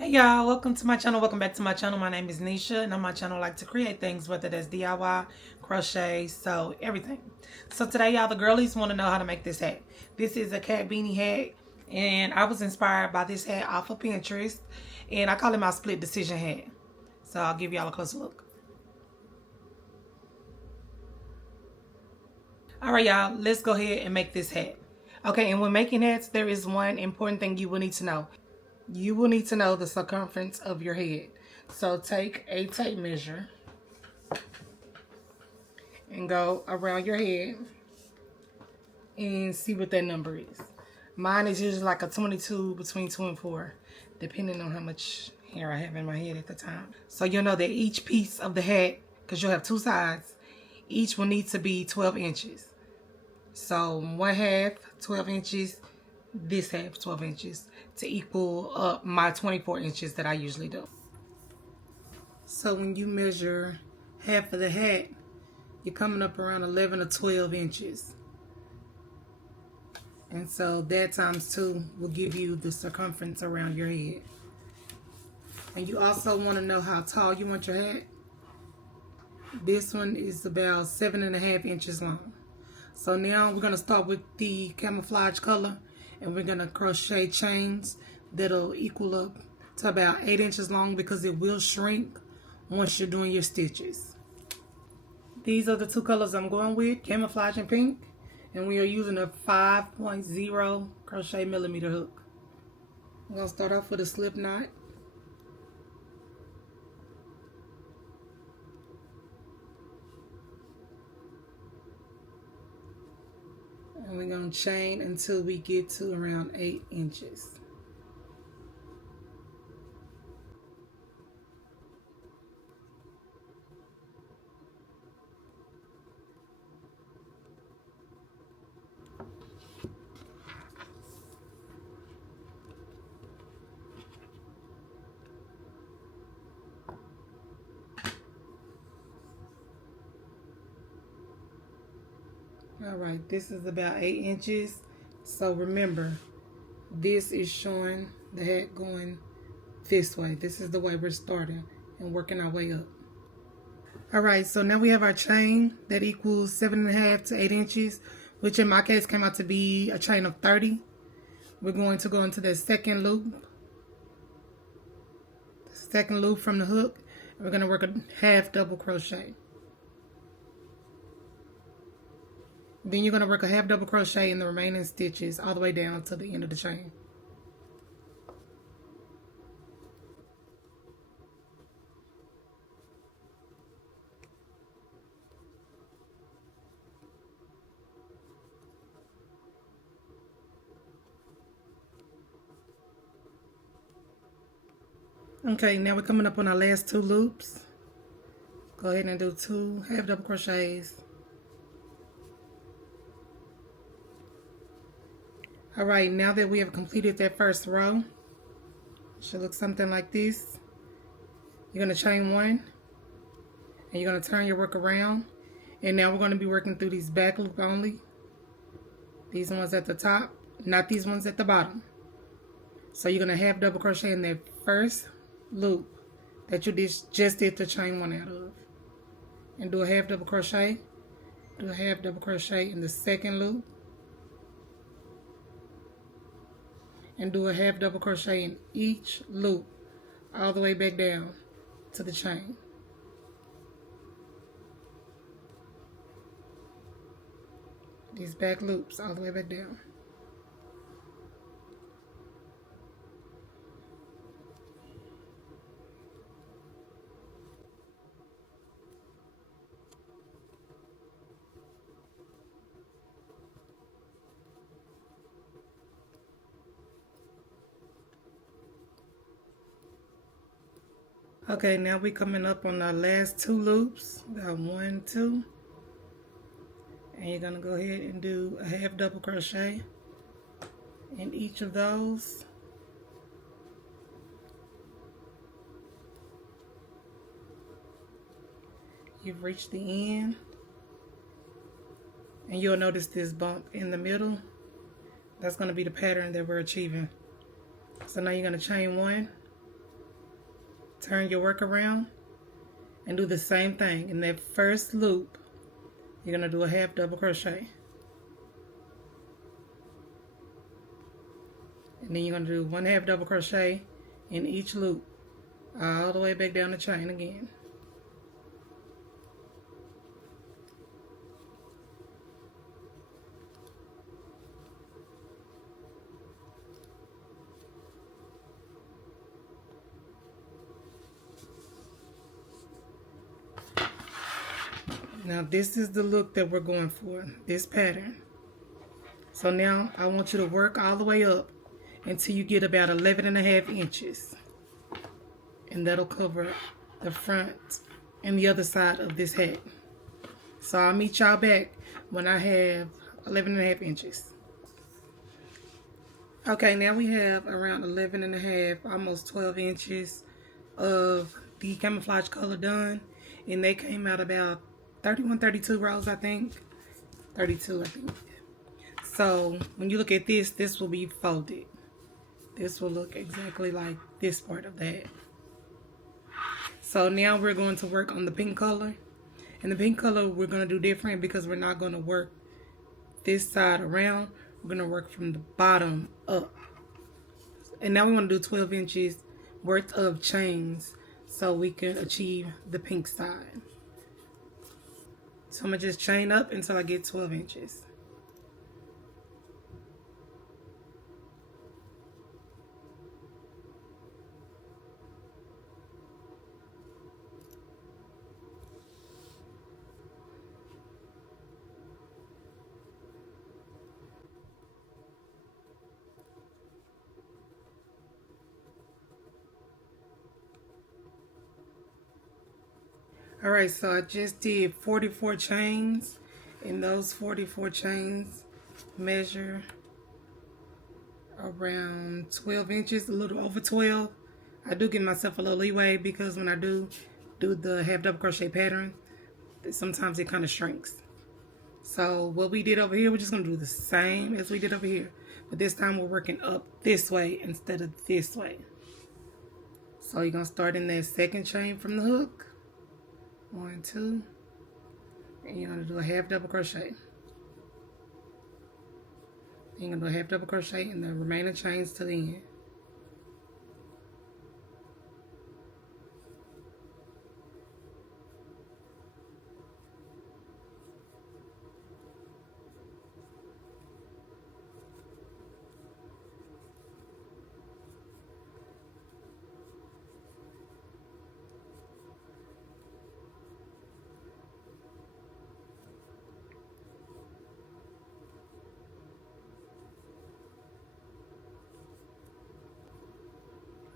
Hey y'all, welcome to my channel. Welcome back to my channel. My name is Nisha, and on my channel I like to create things, whether that's DIY, crochet, sew, everything. So today y'all, the girlies want to know how to make this hat. This is a cat beanie hat, and I was inspired by this hat off of Pinterest, and I call it my split decision hat. So I'll give y'all a closer look. All right, y'all, let's go ahead and make this hat. Okay, and when making hats, there is one important thing you will need to know. You will need to know the circumference of your head. So take a tape measure and go around your head and see what that number is. Mine is usually like a 22, between 2 and 4, depending on how much hair I have in my head at the time. So you'll know that each piece of the hat, because you'll have two sides, each will need to be 12 inches. So one half, 12 inches, this half, 12 inches, to equal up my 24 inches that I usually do. So when you measure half of the hat, you're coming up around 11 or 12 inches. And so that times 2 will give you the circumference around your head. And you also want to know how tall you want your hat. This one is about 7.5 inches long. So now we're going to start with the camouflage color, and we're going to crochet chains that'll equal up to about 8 inches long, because it will shrink once you're doing your stitches. These are the two colors I'm going with, camouflage and pink, and we are using a 5.0 crochet millimeter hook. I'm going to start off with a slip knot. And we're going to chain until we get to around 8 inches. All right, this is about 8 inches. So remember, this is showing the hat going this way. This is the way we're starting and working our way up. All right, so now we have our chain that equals 7.5 to 8 inches, which in my case came out to be a chain of 30. We're going to go into the second loop from the hook, and we're going to work a half double crochet. Then you're going to work a half double crochet in the remaining stitches all the way down to the end of the chain. Okay, now we're coming up on our last 2 loops. Go ahead and do 2 half double crochets. All right, now that we have completed that first row, it should look something like this. You're going to chain 1, and you're going to turn your work around. And now we're going to be working through these back loop only. These ones at the top, not these ones at the bottom. So you're going to half double crochet in that first loop that you just did the chain 1 out of. And do a half double crochet. Do a half double crochet in the second loop. And do a half double crochet in each loop all the way back down to the chain. These back loops all the way back down. Okay, now we're coming up on our last 2 loops. Got 1, 2. And you're going to go ahead and do a half double crochet in each of those. You've reached the end. And you'll notice this bump in the middle. That's going to be the pattern that we're achieving. So now you're going to chain 1. turn your work around and do the same thing. In that first loop, you're going to do a half double crochet. And then you're going to do 1 half double crochet in each loop, all the way back down the chain again. Now this is the look that we're going for, this pattern. So now I want you to work all the way up until you get about 11.5 inches. And that'll cover the front and the other side of this hat. So I'll meet y'all back when I have 11.5 inches. Okay, now we have around 11.5, almost 12 inches of the camouflage color done. And they came out about 31, 32 rows, I think. 32, I think. So when you look at this, this will be folded. This will look exactly like this part of that. So now we're going to work on the pink color. And the pink color we're going to do different because we're not going to work this side around. We're going to work from the bottom up. And now we want to do 12 inches worth of chains so we can achieve the pink side. So I'm going to just chain up until I get 12 inches. Alright, so I just did 44 chains, and those 44 chains measure around 12 inches, a little over 12. I do give myself a little leeway because when I do the half double crochet pattern, sometimes it kind of shrinks. So what we did over here, we're just going to do the same as we did over here, but this time we're working up this way instead of this way. So you're going to start in that second chain from the hook. 1, 2, and you're going to do a half double crochet. Then you're going to do a half double crochet in the remaining chains to the end.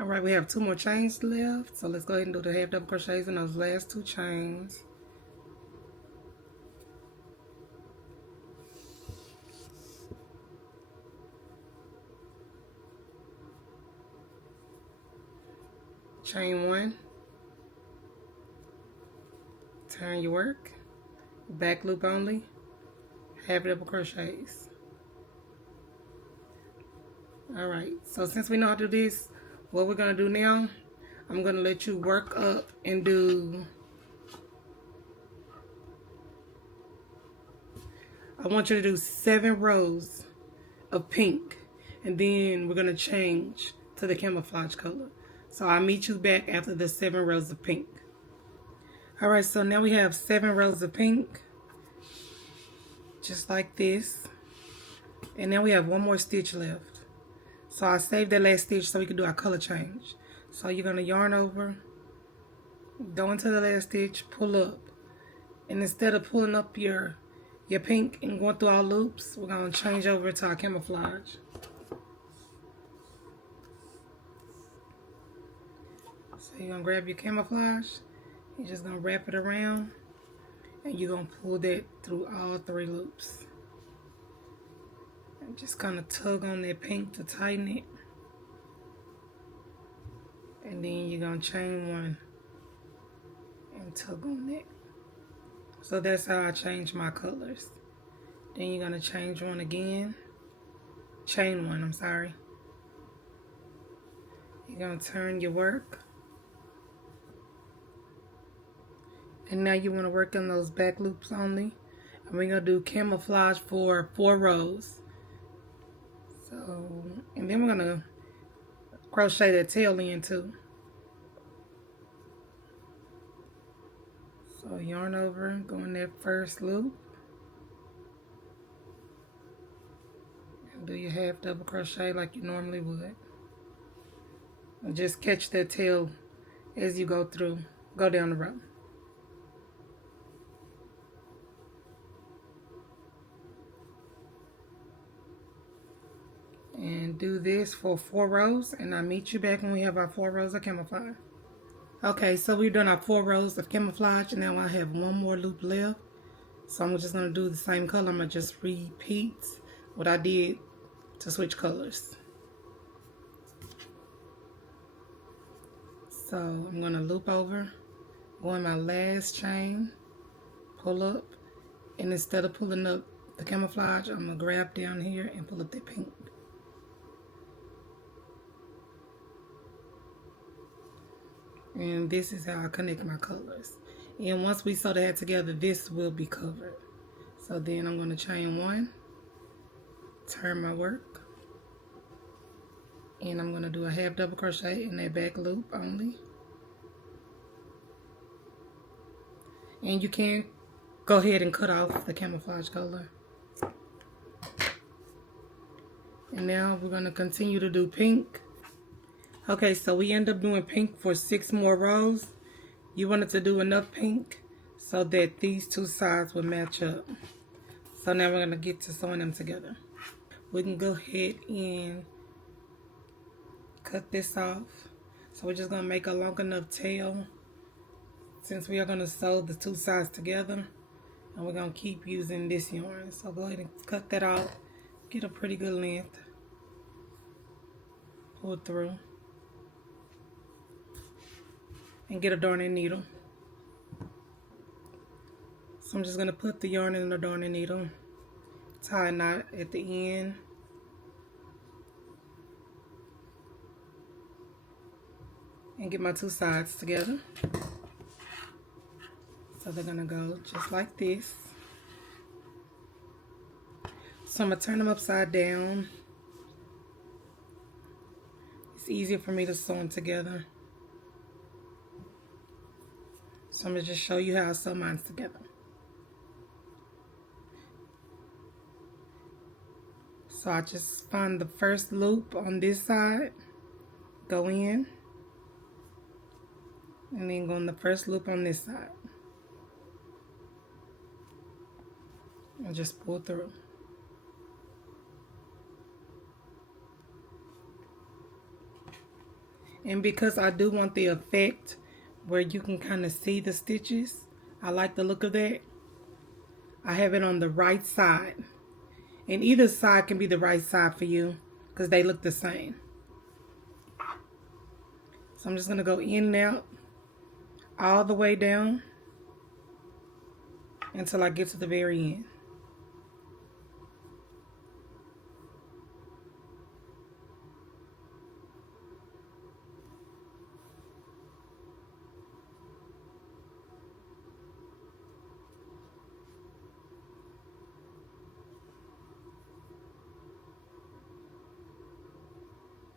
Alright, we have 2 more chains left, so let's go ahead and do the half double crochets in those last 2 chains. Chain 1, turn your work, back loop only, half double crochets. Alright, so since we know how to do this, what we're going to do now, I'm going to let you work up and do, I want you to do 7 rows of pink, and then we're going to change to the camouflage color. So I'll meet you back after the 7 rows of pink. Alright, so now we have 7 rows of pink, just like this. And now we have 1 more stitch left. So I saved that last stitch so we can do our color change. So you're going to yarn over, go into the last stitch, pull up. And instead of pulling up your pink and going through our loops, we're going to change over to our camouflage. So you're going to grab your camouflage, you're just going to wrap it around, and you're going to pull that through all 3 loops. And just kind of tug on that pink to tighten it. And then you're going to chain 1 and tug on that. So that's how I change my colors. Then you're going to change 1 again. Chain 1, I'm sorry. You're going to turn your work. And now you want to work on those back loops only. And we're going to do camouflage for 4 rows. So, and then we're going to crochet that tail in too. So yarn over, go in that first loop. And do your half double crochet like you normally would. And just catch that tail as you go through, go down the row. And do this for 4 rows, and I'll meet you back when we have our 4 rows of camouflage. Okay, so we've done our 4 rows of camouflage, and now I have 1 more loop left. So I'm just going to do the same color. I'm going to just repeat what I did to switch colors. So I'm going to loop over, go in my last chain, pull up, and instead of pulling up the camouflage, I'm going to grab down here and pull up the pink. And this is how I connect my colors. And once we sew that together, this will be covered. So then I'm going to chain 1, turn my work, and I'm going to do a half double crochet in that back loop only. And you can go ahead and cut off the camouflage color. And now we're going to continue to do pink. Okay, so we end up doing pink for 6 more rows. You wanted to do enough pink so that these 2 sides will match up. So now we're going to get to sewing them together. We can go ahead and cut this off. So we're just going to make a long enough tail since we are going to sew the 2 sides together. And we're going to keep using this yarn. So go ahead and cut that off. Get a pretty good length. Pull through. And get a darning needle. So I'm just going to put the yarn in the darning needle, tie a knot at the end, and get my 2 sides together. So they're going to go just like this. So I'm going to turn them upside down. It's easier for me to sew them together. So I'm going to just show you how I sew mine together. So I just find the first loop on this side, go in, and then go in the first loop on this side. And just pull through. And because I do want the effect where you can kind of see the stitches, I like the look of that, I have it on the right side. And either side can be the right side for you because they look the same. So I'm just going to go in and out all the way down until I get to the very end.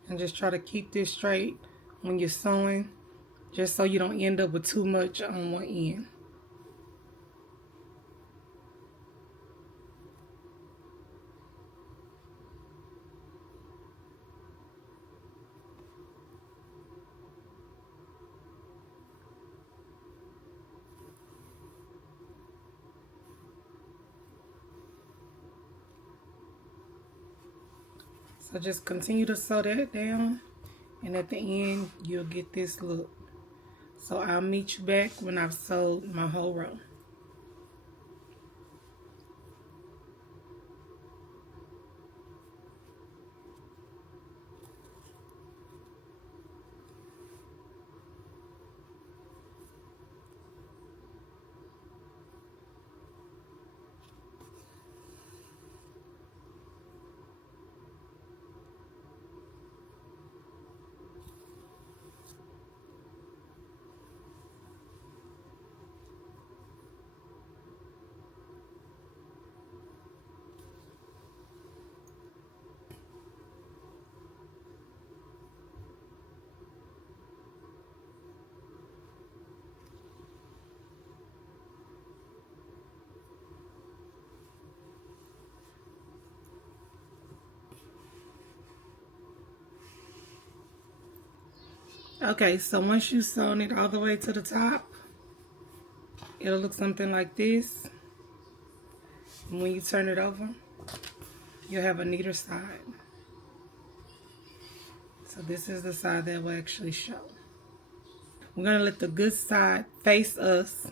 And just try to keep this straight when you're sewing, just so you don't end up with too much on one end. So just continue to sew that down, and at the end you'll get this look. So I'll meet you back when I've sewed my whole row. Okay, so once you've sewn it all the way to the top, it'll look something like this. And when you turn it over, you'll have a neater side. So this is the side that will actually show. We're going to let the good side face us,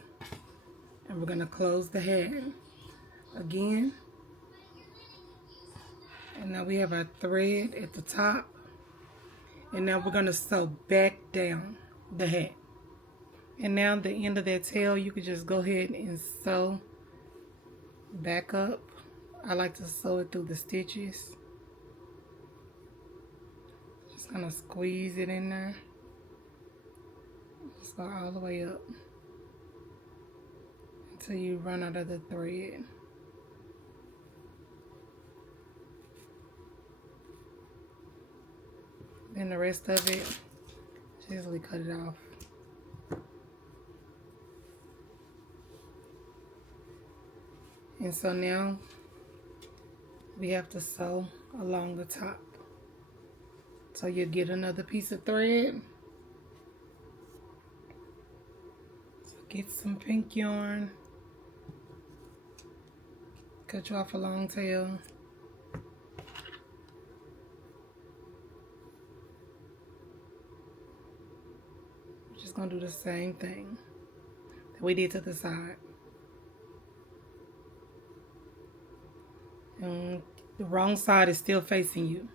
and we're going to close the head again. And now we have our thread at the top. And now we're going to sew back down the hat. And now the end of that tail, you can just go ahead and sew back up. I like to sew it through the stitches. Just gonna squeeze it in there. Just go all the way up until you run out of the thread. Then the rest of it, just easily cut it off. And so now we have to sew along the top. So you get another piece of thread. So get some pink yarn. Cut you off a long tail. We're just gonna do the same thing that we did to the side. And the wrong side is still facing you.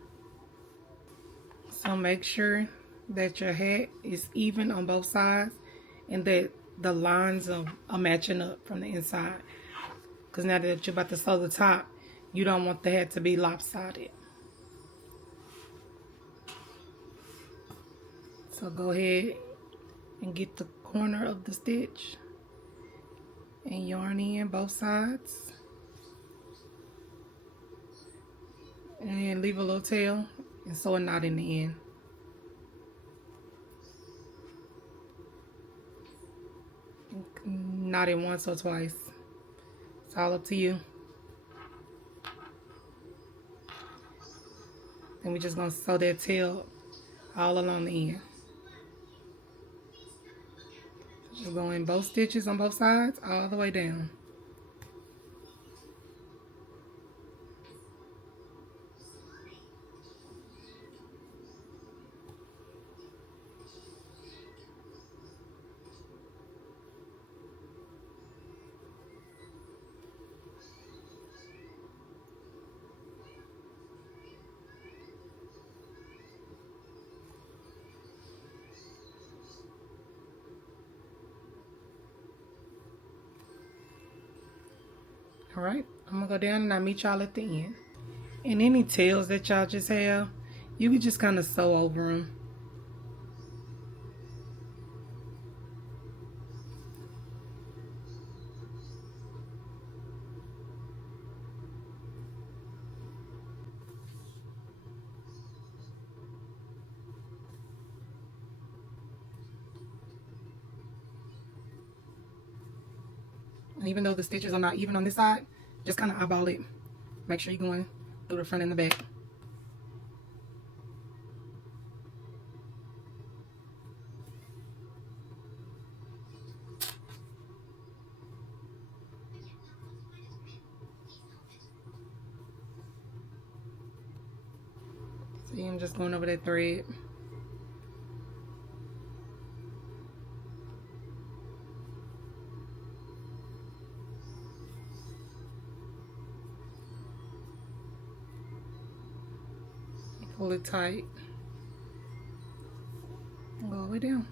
So make sure that your hat is even on both sides and that the lines are matching up from the inside. Because now that you're about to sew the top, you don't want the hat to be lopsided. So go ahead and get the corner of the stitch and yarn in both sides. And leave a little tail and sew a knot in the end. Knot it once or twice. It's all up to you. Then we're just gonna sew that tail all along the end. Just go in both stitches on both sides all the way down. Alright, I'm gonna go down and I'll meet y'all at the end. And any tails that y'all just have, you can just kind of sew over them. And even though the stitches are not even on this side, just kind of eyeball it. Make sure you're going through the front and the back. See, I'm just going over that thread. Pull it tight. Go all the way down.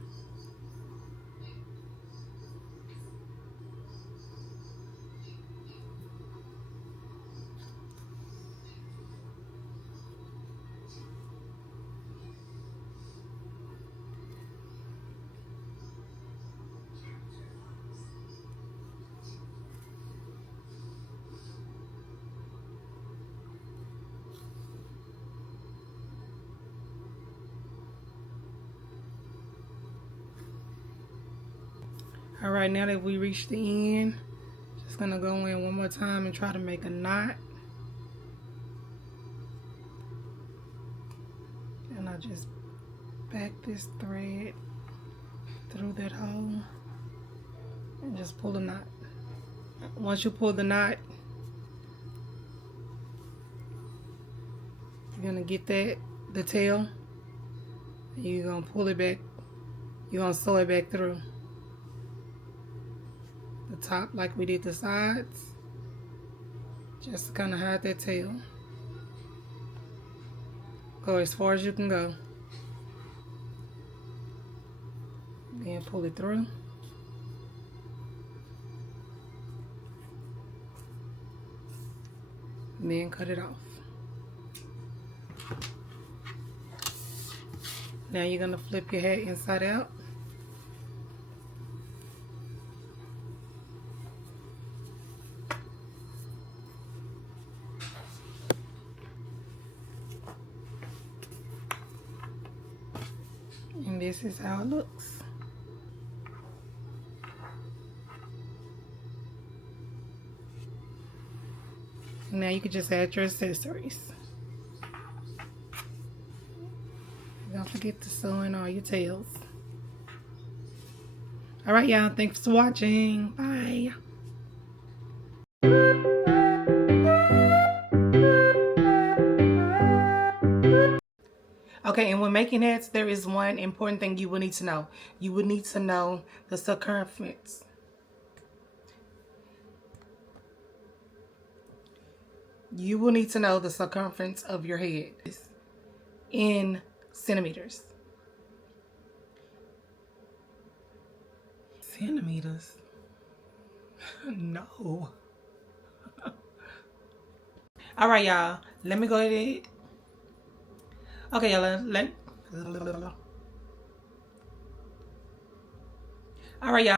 All right, now that we reached the end, just gonna go in one more time and try to make a knot. And I just back this thread through that hole and just pull the knot. Once you pull the knot, you're gonna get the tail, and you're gonna pull it back. You're gonna sew it back through the top like we did the sides, just to kind of hide that tail. Go as far as you can go. Then pull it through. And then cut it off. Now you're gonna flip your hat inside out. And this is how it looks. Now you can just add your accessories. Don't forget to sew in all your tails. Alright y'all, thanks for watching. Bye. Okay, and when making hats, there is one important thing you will need to know. You will need to know the circumference. You will need to know the circumference of your head in centimeters. Centimeters? No. All right, y'all. Let me go ahead. Okay, y'all. All right, y'all.